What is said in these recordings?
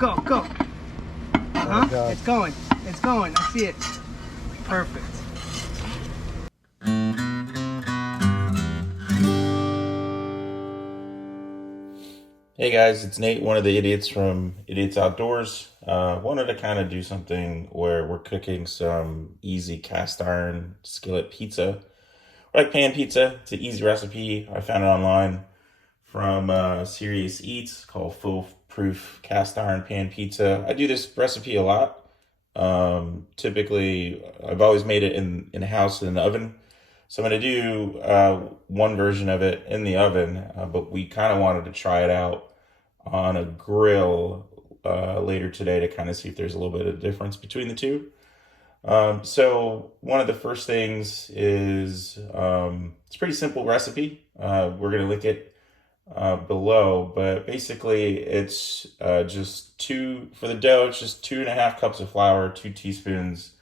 go, go. Oh, It's going. It's going. I see it. Perfect. Hey guys, it's Nate, one of the idiots from Idiots Outdoors. Wanted to kind of do something where we're cooking some easy cast iron skillet pizza, or like pan pizza. It's an easy recipe. I found it online from Serious Eats called Foolproof Cast Iron Pan Pizza. I do this recipe a lot. Typically, I've always made it in the house in an oven. So I'm going to do one version of it in the oven, but we kind of wanted to try it out on a grill later today to kind of see if there's a little bit of difference between the two. So one of the first things is it's a pretty simple recipe. We're going to link it below, but basically it's just for the dough, it's just 2.5 cups of flour, 2 teaspoons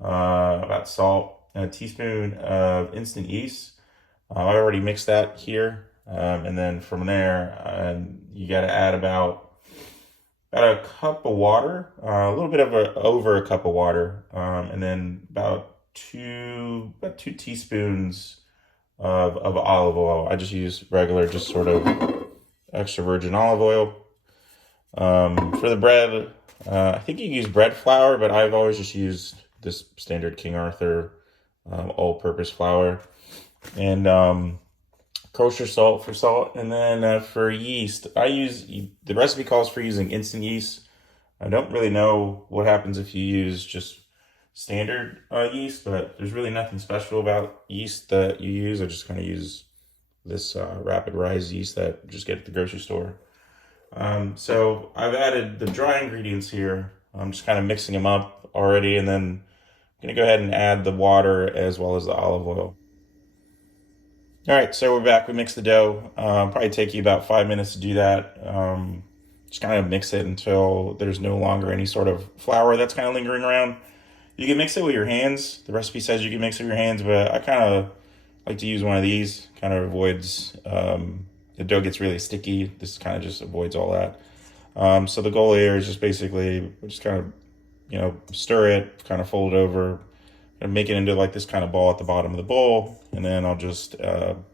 about salt, and a teaspoon of instant yeast. I already mixed that here. And then from there, you got to add about a cup of water, a little bit of over a cup of water, and then about two teaspoons of olive oil. I just use regular, just sort of extra virgin olive oil. For the bread, I think you can use bread flour, but I've always just used this standard King Arthur all-purpose flour. And kosher salt for salt. And then for yeast, the recipe calls for using instant yeast. I don't really know what happens if you use just standard yeast, but there's really nothing special about yeast that you use. I just kind of use this rapid rise yeast that you just get at the grocery store. So I've added the dry ingredients here. I'm just kind of mixing them up already, and then I'm going to go ahead and add the water as well as the olive oil. All right, so we're back. We mixed the dough. Probably take you about 5 minutes to do that. Just kind of mix it until there's no longer any sort of flour that's kind of lingering around. You can mix it with your hands. The recipe says you can mix it with your hands, but I kind of like to use one of these. Kind of avoids, the dough gets really sticky. This kind of just avoids all that. So the goal here is just basically just kind of, stir it, kind of fold it over, and make it into like this kind of ball at the bottom of the bowl. And then I'll just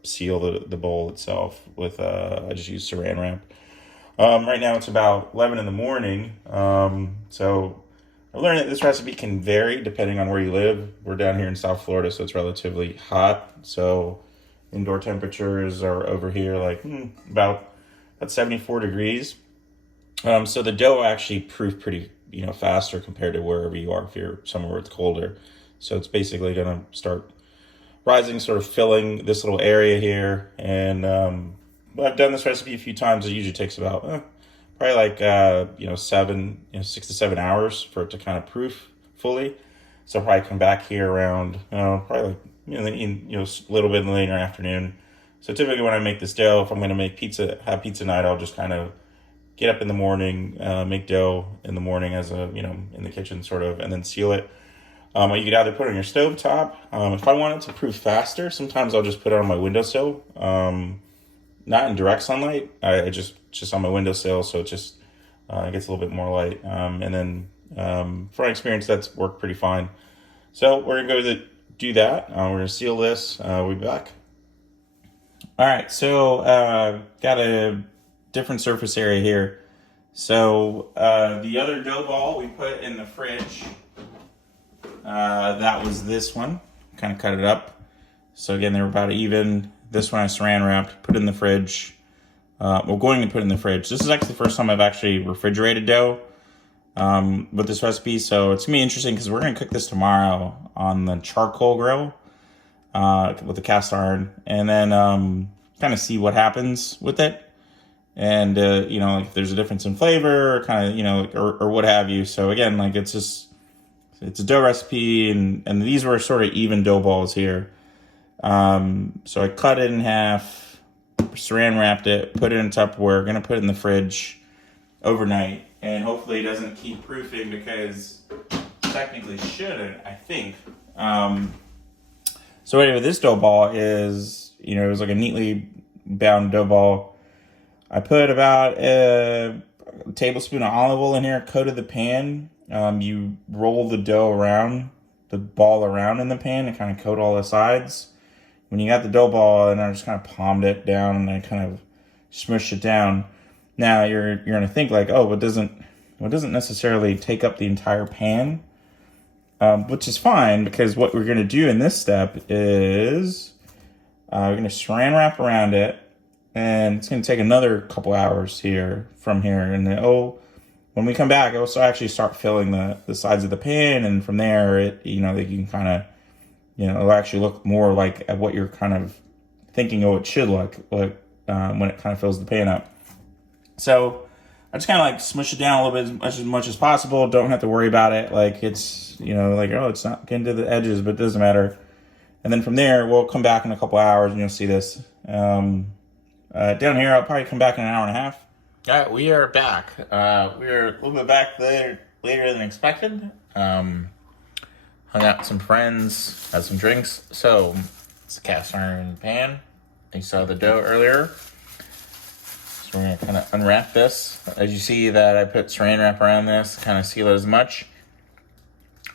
seal the bowl itself with, I just use saran wrap. Right now it's about 11 in the morning. So I learned that this recipe can vary depending on where you live. We're down here in South Florida, so it's relatively hot. So indoor temperatures are over here like about 74 degrees. So the dough actually proofed pretty, faster compared to wherever you are if you're somewhere where it's colder. So it's basically going to start rising, sort of filling this little area here. And I've done this recipe a few times. It usually takes about probably like 6 to 7 hours for it to kind of proof fully. So I'll probably come back here around probably like a little bit in the later afternoon. So typically when I make this dough, if I'm going to have pizza night, I'll just kind of get up in the morning, make dough in the morning as in the kitchen sort of, and then seal it. You could either put it on your stovetop. If I want it to proof faster, sometimes I'll just put it on my windowsill. Not in direct sunlight. I just on my windowsill, so it just gets a little bit more light. And then from my experience, that's worked pretty fine. So we're gonna go do that. We're gonna seal this. We'll be back. All right. So got a different surface area here. So the other dough ball we put in the fridge. That was this one. Kind of cut it up. So again, they were about even. This one I saran wrapped, put in the fridge. We're going to put in the fridge. This is actually the first time I've actually refrigerated dough with this recipe. So it's going to be interesting because we're going to cook this tomorrow on the charcoal grill with the cast iron. And then kind of see what happens with it. And, if there's a difference in flavor or kind of, or what have you. So again, like it's a dough recipe, and these were sort of even dough balls here. So I cut it in half, saran wrapped it, put it in Tupperware, gonna put it in the fridge overnight, and hopefully it doesn't keep proofing because technically shouldn't, I think. So anyway, this dough ball is, it was like a neatly bound dough ball. I put about a tablespoon of olive oil in here, coated the pan. You roll the dough around, the ball around in the pan and kind of coat all the sides. When you got the dough ball, and I just kind of palmed it down and I kind of smushed it down. Now you're gonna think like, oh, it doesn't necessarily take up the entire pan, which is fine, because what we're gonna do in this step is we're gonna saran wrap around it, and it's gonna take another couple hours from here, and then, when we come back, it will actually start filling the sides of the pan, and from there, you can kind of, it'll actually look more like at what you're kind of thinking, it should look like when it kind of fills the pan up. So I just kind of like smush it down a little bit as much as possible. Don't have to worry about it. Like it's, it's not getting to the edges, but it doesn't matter. And then from there, we'll come back in a couple hours and you'll see this. Down here, I'll probably come back in an hour and a half. All right, we are back. We are a little bit back later than expected. Hung out with some friends, had some drinks. So it's a cast iron pan. You saw the dough earlier. So we're gonna kind of unwrap this. As you see that I put saran wrap around this, kind of seal it as much.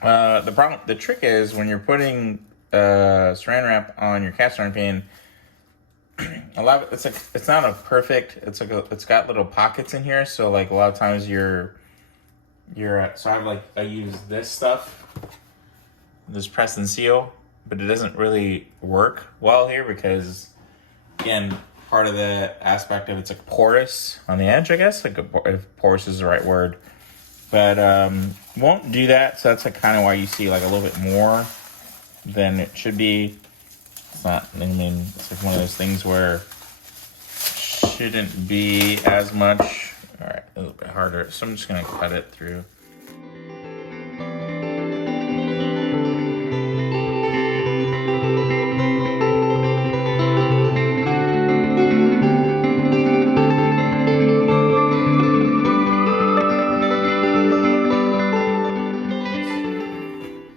The trick is when you're putting saran wrap on your cast iron pan, a lot of it's not a perfect. It's got little pockets in here, so like a lot of times so I use this stuff, this press and seal, but it doesn't really work well here because, again, part of the aspect of it's like porous on the edge, I guess, like if porous is the right word, but won't do that. So that's like kind of why you see like a little bit more than it should be. It's not, it's like one of those things where it shouldn't be as much. All right, a little bit harder. So I'm just gonna cut it through.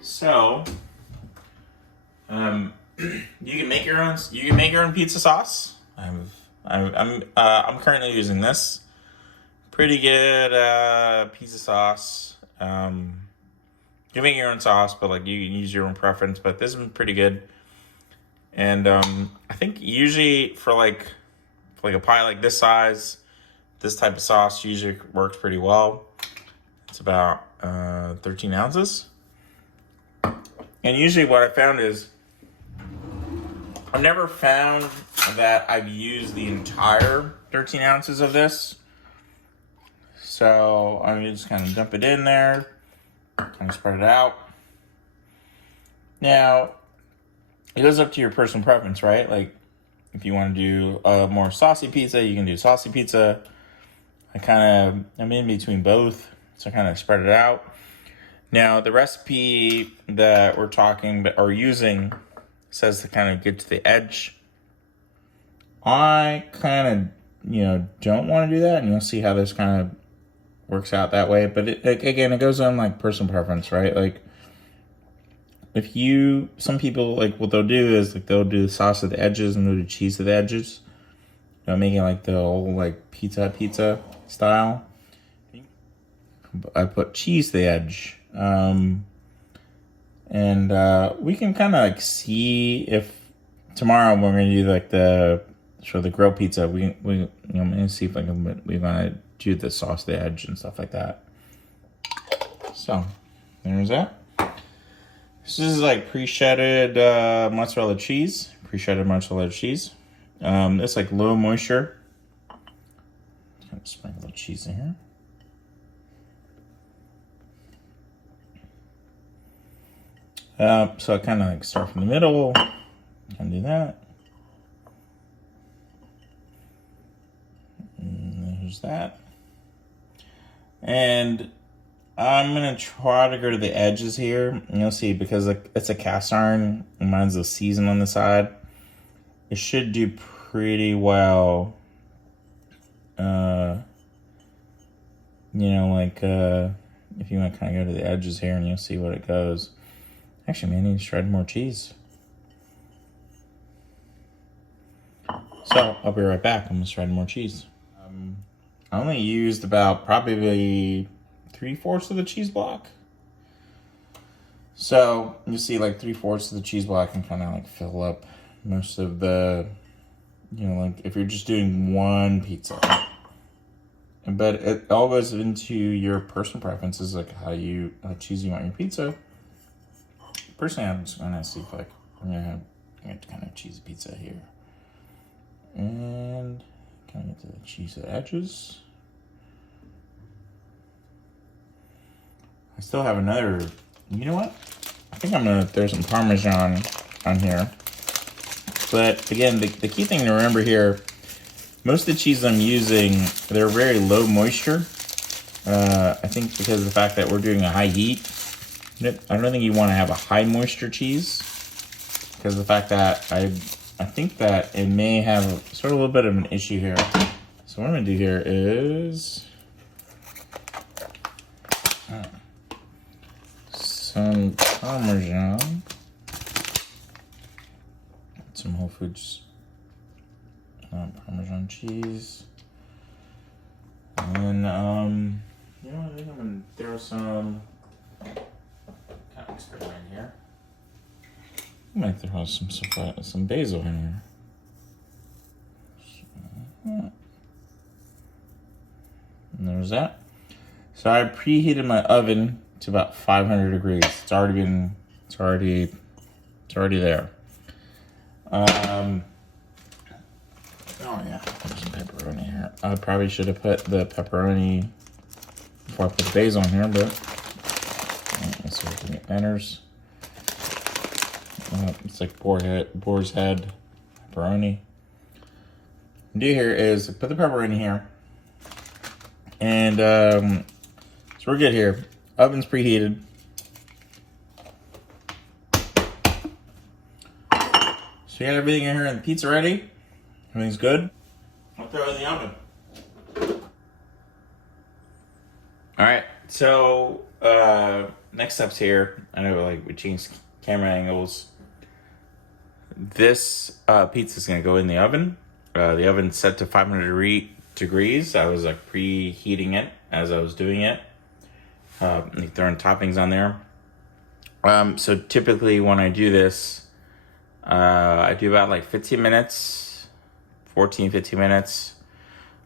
So, you can make your own pizza sauce. I'm currently using this pretty good pizza sauce. You can make your own sauce, but like you can use your own preference. But this is pretty good, and I think usually for like a pie like this size, this type of sauce usually works pretty well. It's about 13 ounces. And usually what I found is I've never found that I've used the entire 13 ounces of this. So I'm just kind of dump it in there, kind of spread it out. Now, it goes up to your personal preference, right? Like if you want to do a more saucy pizza, you can do saucy pizza. I'm in between both, so I kind of spread it out. Now, the recipe that we're using says to kind of get to the edge. I kind of, don't want to do that, and you'll see how this kind of works out that way. But it goes on like personal preference, right? Like, some people, like what they'll do is like they'll do the sauce at the edges and they'll do cheese at the edges. Making like the old like pizza style. I put cheese to the edge. We can kind of like see if tomorrow we're going to do like the grill pizza. I'm going to see if we're going to do the sauce to the edge and stuff like that. So there's that. This is like pre-shredded mozzarella cheese. It's like low moisture. Sprinkle the cheese in here. So I kind of like start from the middle. Can do that. And there's that. And I'm gonna try to go to the edges here. And you'll see, because it's a cast iron, and mine's a season on the side. It should do pretty well. If you want to kind of go to the edges here, and you'll see what it goes. Actually, man, I need to shred more cheese. So I'll be right back. I'm gonna shred more cheese. I only used about probably 3/4 of the cheese block. So you see like 3/4 of the cheese block can kind of like fill up most of the, like if you're just doing one pizza. But it all goes into your personal preferences, like how cheesy you want your pizza. Personally, I'm just gonna see if I'm gonna get kind of cheesy pizza here. And kind of get to the cheese edges. I still have another, you know what? I think I'm gonna throw some Parmesan on here. But again, the key thing to remember here, most of the cheese I'm using, they're very low moisture. I think because of the fact that we're doing a high heat, I don't think you want to have a high moisture cheese because of the fact that I think that it may have sort of a little bit of an issue here. So what I'm gonna do here is some Parmesan, some Whole Foods Parmesan cheese, and you know what? I think I'm gonna throw some. Kind of experiment here. I might throw some basil in here. And there's that. So I preheated my oven to about 500 degrees. It's already there. Oh yeah, there's some pepperoni here. I probably should have put the pepperoni before I put the basil on here, but let's see if we can get enters. It's like boar's head pepperoni. What I do here is put the pepperoni here, and so we're good here. Oven's preheated. So you got everything in here and the pizza ready. Everything's good. I'll throw it in the oven. All right, so next steps here. I know like we changed camera angles. This pizza is gonna go in the oven. The oven's set to 500 degrees. I was like preheating it as I was doing it. Throwing toppings on there. So typically when I do this, I do about like 15 minutes, 15 minutes.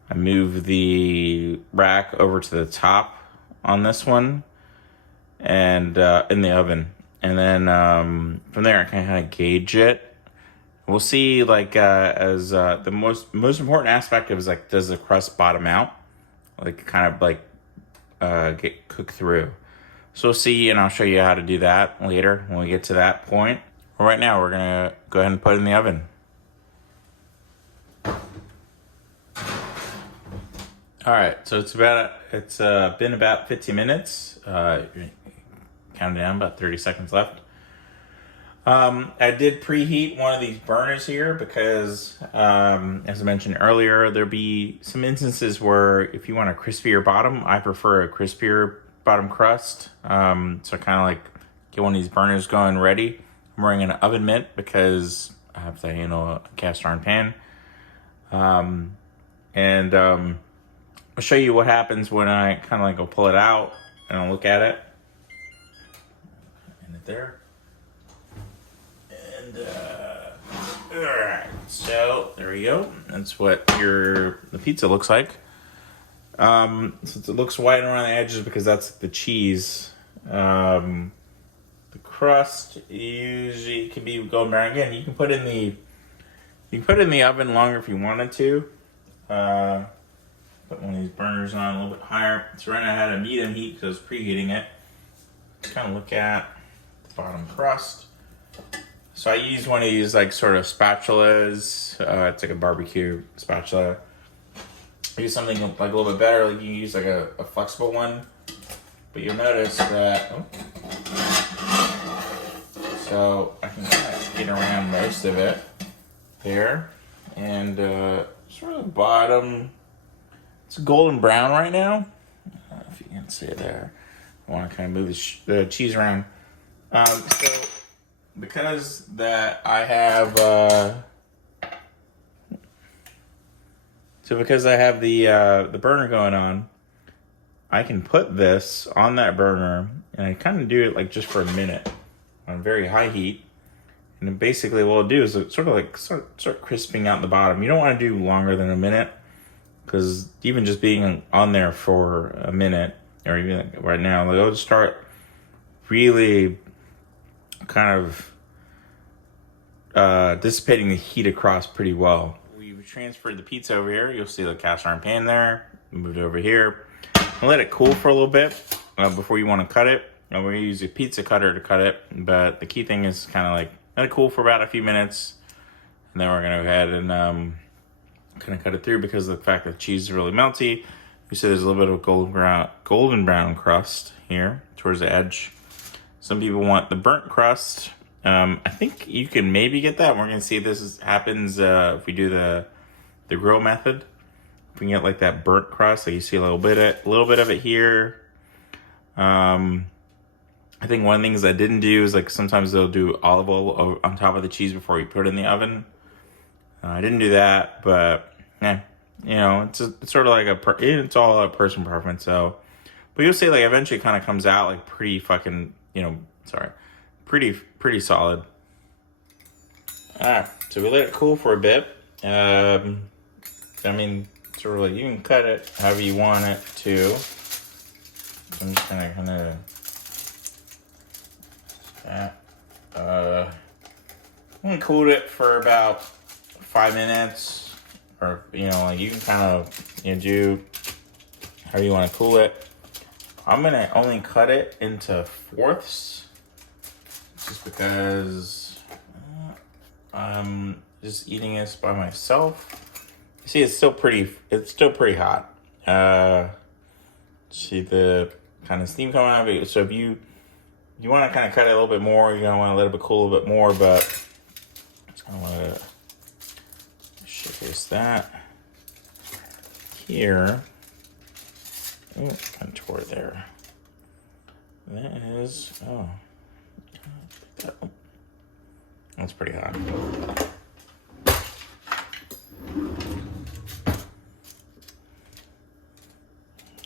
I move the rack over to the top on this one and in the oven. And then from there I can kind of gauge it. We'll see like as the most important aspect is like, does the crust bottom out? Like kind of like get cooked through. So we'll see, and I'll show you how to do that later when we get to that point. But right now we're gonna go ahead and put it in the oven. All right, so it's been about 15 minutes. Counting down, about 30 seconds left. I did preheat one of these burners here because, as I mentioned earlier, there'll be some instances where if you want a crispier bottom, I prefer a crispier bottom crust. So I kind of like get one of these burners going ready. I'm wearing an oven mitt because I have to handle a cast iron pan. I'll show you what happens when I kind of like go pull it out and I'll look at it. And it there. And all right, so there we go. That's what the pizza looks like. Since it looks white around the edges because that's the cheese. The crust usually can be going brown again. You can put it in the oven longer if you wanted to. Put one of these burners on a little bit higher. So right now I had a medium heat because I was preheating it. Kind of look at the bottom crust. So I use one of these like sort of spatulas. It's like a barbecue spatula. I use something like a little bit better. Like you can use like a flexible one. But you'll notice that. So I can kind of get around most of it there. And sort of the bottom. It's golden brown right now. I don't know if you can see it there. I want to kind of move the cheese around. So because that I have So because I have the burner going on, I can put this on that burner, and I kind of do it like just for a minute on very high heat. And then basically what it'll do is it sort of crisping out the bottom. You don't want to do longer than a minute, because even just being on there for a minute, or even like right now, like, it'll start really kind of dissipating the heat across pretty well. We've transferred the pizza over here. You'll see the cast iron pan there. Moved it over here. I'll let it cool for a little bit before you want to cut it. We're going to use a pizza cutter to cut it, but the key thing is kind of like let it cool for about a few minutes, and then we're going to go ahead and kind of cut it through, because of the fact that the cheese is really melty. You see there's a little bit of golden brown crust here towards the edge. Some people want the burnt crust. I think you can maybe get that. We're going to see if this happens if we do the grill method. If we can get like that burnt crust, like you see a little bit of it here. I think one of the things I didn't do is like sometimes they'll do olive oil on top of the cheese before you put it in the oven. I didn't do that, but yeah, you know, it's sort of like it's all a personal preference. So, but you'll see like eventually it kind of comes out like pretty fucking, pretty solid. Alright, so we let it cool for a bit. I mean, sort of like you can cut it however you want it to. So I'm just gonna I cooled it for about 5 minutes, or like you can kind of do however you want to cool it. I'm gonna only cut it into fourths, just because I'm just eating this by myself. You see, it's still pretty hot. See the kind of steam coming out of it. So if you want to kind of cut it a little bit more, you're gonna want to let it cool a little bit more, but I want to showcase that here. Oh, kind of tore there. That is, that's pretty hot.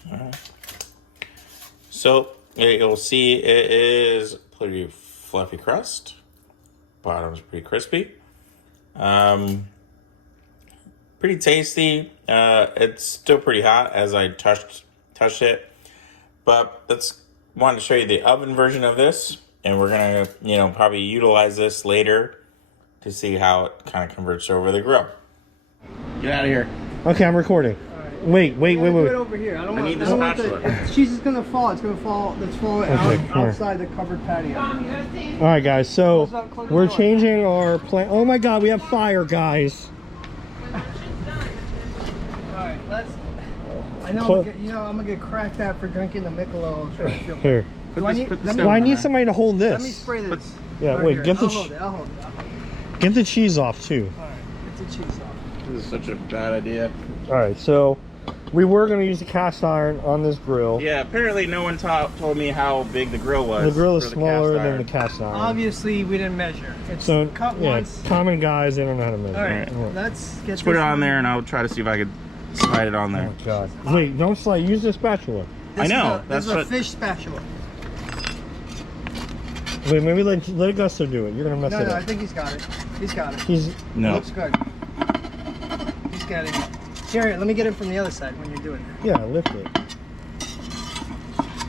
All right. So you'll see it is pretty fluffy crust. Bottom's pretty crispy. Pretty tasty. It's still pretty hot as I touched it, but wanted to show you the oven version of this, and we're gonna probably utilize this later to see how it kind of converts over the grill. Get out of here. Okay, I'm recording. Right. Wait. Do it over here. I need the spatula. If the cheese is gonna fall, it's gonna fall. Let's fall outside the covered patio. All right, guys. So we're changing our plan. Oh my God, we have fire, guys. Alright, I know I'm gonna get cracked at for drinking the Michelob. Here. I need somebody to hold this. Let me spray this. Yeah, right wait. here. Get the I'll hold it. get the cheese off too. Alright, get the cheese off. This is such a bad idea. All right, so we were gonna use the cast iron on this grill. Yeah, apparently no one told me how big the grill was. The grill is smaller than the cast iron. Obviously, we didn't measure. It's So cut once. common guys, they don't know how to measure. Alright, Alright. let's Put it on there, and I'll try to see if I could slide it on there. Oh God! Wait, don't slide. Use the spatula. I know. This is a fish spatula. Wait, maybe let Gusto do it. You're gonna mess it No, up. I think he's got it. He's got it. No. Looks good. He's got it. Here, let me get it from the other side when you're doing it. Yeah, lift it.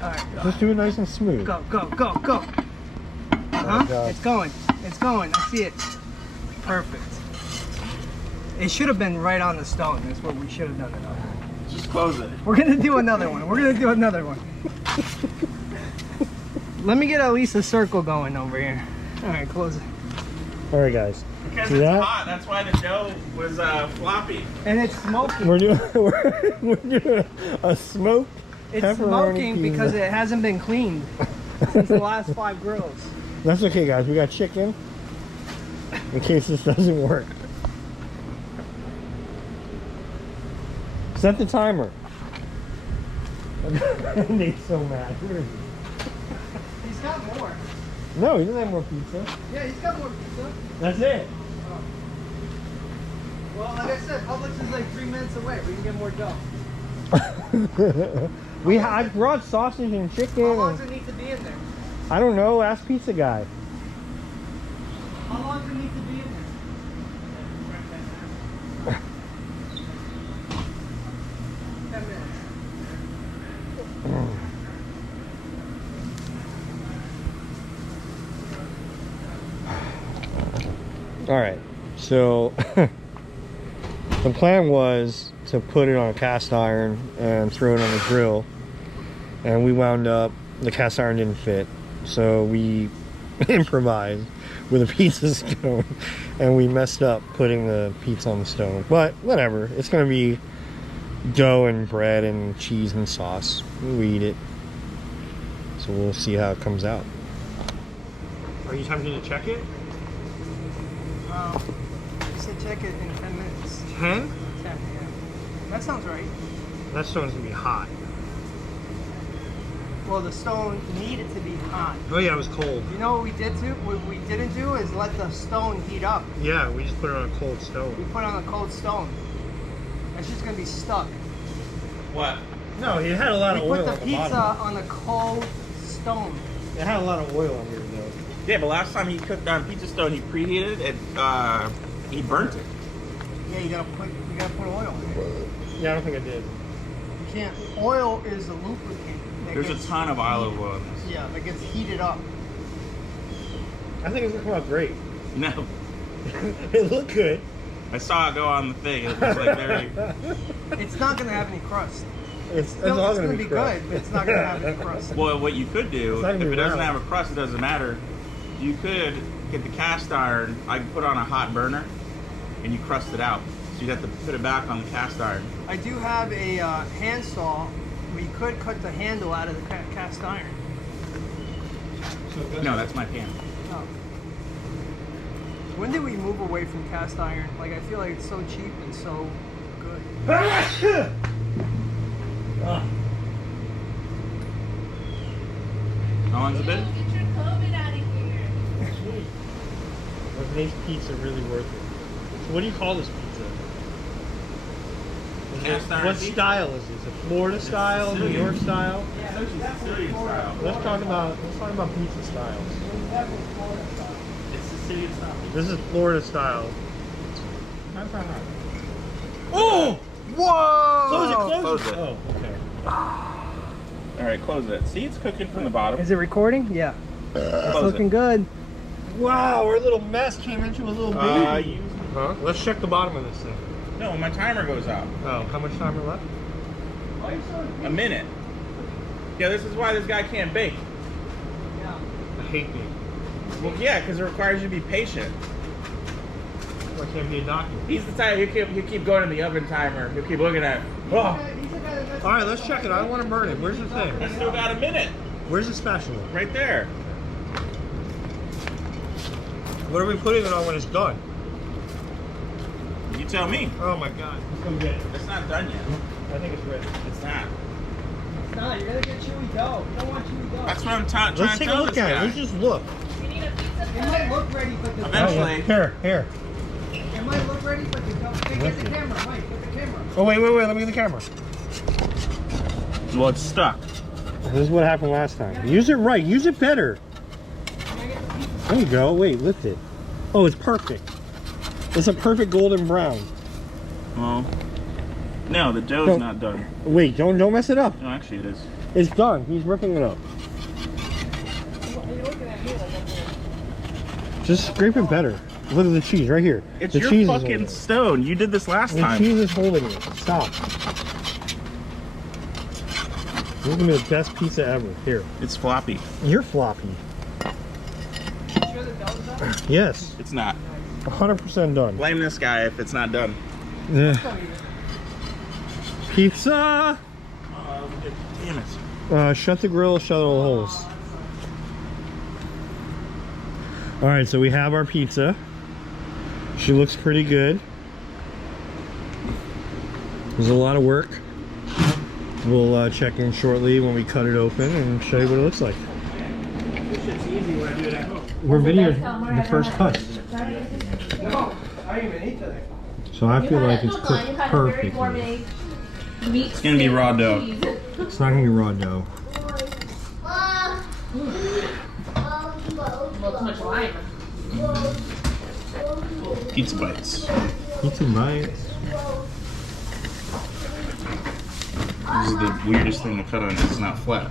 All right, go. Just do it nice and smooth. Go. God. It's going. I see it. Perfect. It should have been right on the stone. That's what we should have done it on. Just close it. We're gonna do another one. Let me get at least a circle going over here. All right, close it. All right, guys. Because See it's that? hot. That's why the dough was floppy. And it's smoking. We're doing a smoked It's pepperoni smoking pizza. because it hasn't been cleaned since the last 5 grills. That's okay, guys. We got chicken in case this doesn't work. Set the timer. Nate's so mad. Where is he? He's got more. No, he doesn't have more pizza. Yeah, he's got more pizza. That's it. Well, like I said, Publix is like 3 minutes away. We can get more dough. I brought sausage and chicken. How long does it need to be in there? I don't know. Ask pizza guy. How long does it need to be in there? 10 minutes. All right. So the plan was to put it on a cast iron and throw it on the grill, and we wound up the cast iron didn't fit, so we improvised with a pizza stone, and we messed up putting the pizza on the stone. But whatever, it's gonna be dough and bread and cheese and sauce. We eat it, so we'll see how it comes out. Are you tempted to check it? You said check it in 10 minutes. 10? 10, yeah. That sounds right. That stone's gonna be hot. Well, the stone needed to be hot. Oh yeah, it was cold. You know what we did too? What we didn't do is let the stone heat up. Yeah, we just put it on a cold We stone. put it on a cold stone. It's just gonna be stuck. What? No, it had a lot We of put oil the on the pizza bottom. on a cold stone. It had a lot of oil on your dough. Yeah, but last time he cooked on pizza stone, he preheated it. He burnt it. Yeah, you gotta put oil in it. Yeah, I don't think I did. You can't. Oil is a lubricant. that There's gets a ton of olive oil in this. Yeah, that gets heated up. I think it's gonna come out great. No, It looked good. I saw it go on the thing. It was like very. It's not gonna have any crust. It's Still, all it's gonna be crust. good, but it's not gonna have any crust. Well, what you could do, It's not if gonna it be doesn't round. have a crust, it doesn't matter. You could get the cast iron. I could put on a hot burner, and you crust it out. So you'd have to put it back on the cast iron. I do have a hand saw. We could cut the handle out of the cast iron. No, that's my pan. Oh. When did we move away from cast iron? Like, I feel like it's so cheap and so good. How long's it been? Get your COVID out of here. What makes pizza really worth it? So what do you call this pizza? Cast iron What pizza? style is this? A Florida style? New Sicilian. York style? Yeah, Sicilian style. Let's talk about pizza styles. It's Sicilian style. This is Florida style. Oh! Whoa! Close it, Close it. Oh, okay. All right, close it. See, it's cooking from the bottom. Is it recording? Yeah. It's Close looking it. good. Wow, our little mess came into a little baby. You, Huh? Let's check the bottom of this thing. no, my timer goes out. Oh, how much time are left? A minute. Yeah, this is why this guy can't bake. Yeah. I hate me. Well, yeah, because it requires you to be patient. I can't be a doctor. He's the type, he'll keep going in the oven timer. He'll keep looking at it. Oh. He's the guy that does- All right, let's check it. I don't want to burn it. Where's the I thing? still got a minute. Where's the spatula? Right there. What are we putting it on when it's done? You tell me. Oh my god. Let's go get it. It's not done yet. I think it's ready. It's not. It's not. You're gonna get chewy dough. You don't want chewy dough. That's what I'm trying Let's to take a tell look this at it. guy. Let's just look. You need a pizza It cutter? might look ready, but the Eventually. Here. It might look ready, but the dough. Hey, get the camera, Mike. Get the camera. Oh, wait. Let me get the camera. Well, it's stuck. This is what happened last time. Use it right. Use it better. There you go. Wait, lift it. Oh, it's perfect. It's a perfect golden brown. Well, no, the dough's No. not done. Wait, don't mess it up. No, actually, it is. It's done. He's ripping it up. Just scrape it better. Look at the cheese right here. It's the your cheese is fucking holding it. stone. You did this last The time. cheese is holding it. Stop. This is gonna be the best pizza ever. Here. It's floppy. You're floppy. Sure the dough's done? Yes. It's not. 100% done. Blame this guy if it's not done. Yeah. Pizza! Damn it. Shut the grill, shut all the holes. Alright, so we have our pizza. She looks pretty good. There's a lot of work. We'll check in shortly when we cut it open and show you what it looks like. This shit's easy when I do it at home. We're videoing the first cut. No, I didn't even eat today. So I feel like it's cooked perfectly. It's gonna be raw dough. It's not gonna be raw dough. Well, too much lime. Pizza bites. Pizza bites. This is the weirdest thing to cut on. It's not flat.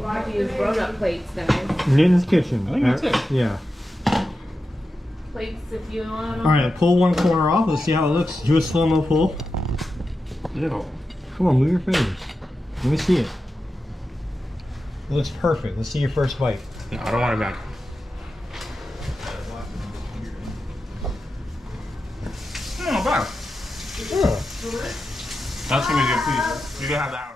Why do you use grown-up plates then? Nin's kitchen. I think that's it. Yeah. Plates if you want them. All right, pull one corner off. Let's see how it looks. Do a slow-mo pull. Ew. Come on, move your fingers. Let me see it. It looks perfect. Let's see your first bite. No, I don't want it back. No, back. Oh. That's gonna be a good piece. You can have that one.